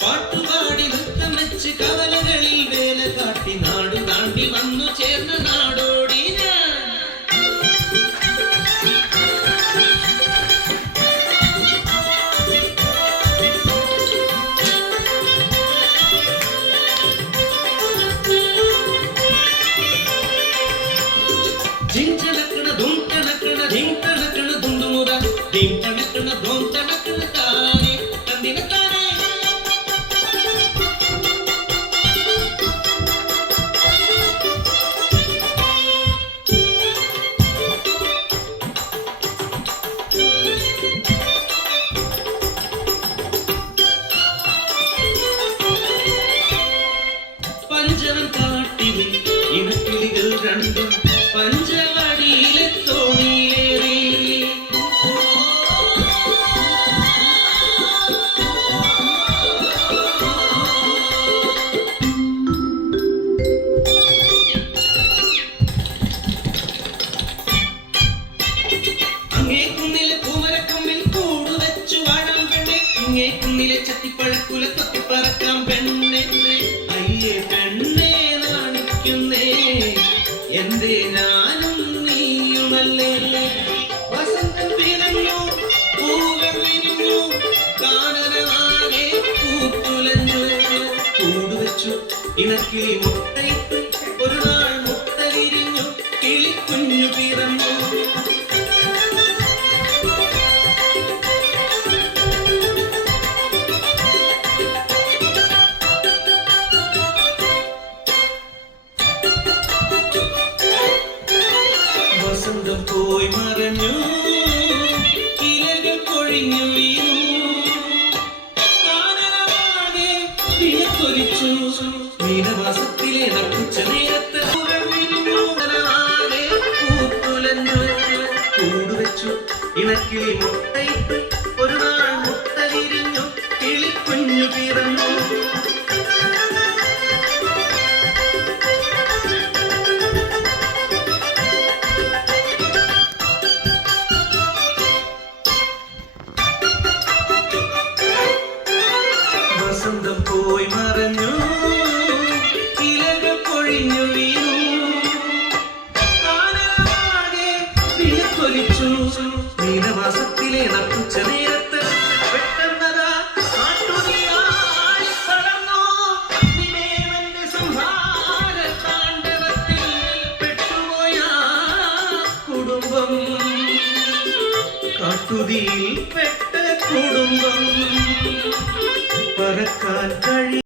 പാട്ടുപാടി നൃത്തം വെച്ച് കവലകളിൽ വേല കാട്ടി നാടു താണ്ടി വന്നു ചേർന്ന നാടോടി ഞാൻ. ജിഞ്ചണക്കണ ധും കണക്കണ ധിം കണക്കണ ധുണ്ടുമുറ ധിം കണക്കണ ധോം കണക്കണ താനെ തന്തിന താനെ. പഞ്ചവൻ കാട്ടിൽ ഇണക്കിളികൾ രണ്ടും പഞ്ചവടിയിലെ തോണിയിലേറി. അങ്ങേ കുന്നിലെ പൂമരക്കൊമ്പിൽ കൂടുവെച്ചു വാഴാം പെണ്ണെ, ഇങ്ങേ കുന്നിലെ ചത്തിപ്പഴക്കുല തൊത്തിപ്പറക്കാം പെണ്ണെ. അയ്യേ പെണ്ണെ നാണിക്കുന്നേ എന്തേ ഞാനും നീയുമല്ലേ. വസന്തം പിറന്നു പൂകൾ വിരിഞ്ഞു കാനനമാകെ പൂത്തുലഞ്ഞു. കൂടുവെച്ചു ഇണക്കിളി മുട്ടയിട്ട് ഒരു നാൾ മുട്ട വിരിഞ്ഞു കിളിക്കുഞ്ഞു പിറന്നു. വസന്തം പോയി മറഞ്ഞു ഇലകൾ കൊഴിഞ്ഞു വീണു കാനനമാകെ വിയർത്തൊലിച്ചു. മീനമാസത്തിലെ നട്ടുച്ച നേരത്ത് പൂത്തുലഞ്ഞു. കൂടുവെച്ചു ഇണക്കിളി മുട്ടയിട്ട് ഒരു നാൾ മുട്ട വിരിഞ്ഞു കിളിക്കുഞ്ഞു പിറന്നു. വസന്തം പോയി മറഞ്ഞു ഇലകൾ കൊഴിഞ്ഞു വീണു കാനനമാകെ വിയർത്തൊലിച്ചു. മീനമാസത്തിലെ നട്ടുച്ച നേരത്ത് പെട്ടെന്നതാ കാട്ടുതീയായി പടർന്നു. അഗ്നിദേവന്റെ സംഹാര താണ്ഡവത്തിൽ പെട്ടുപോയ കുടുംബം, കാട്ടുതീയിൽ പെട്ട കുടുംബം പറക്കാൻ കഴിയും.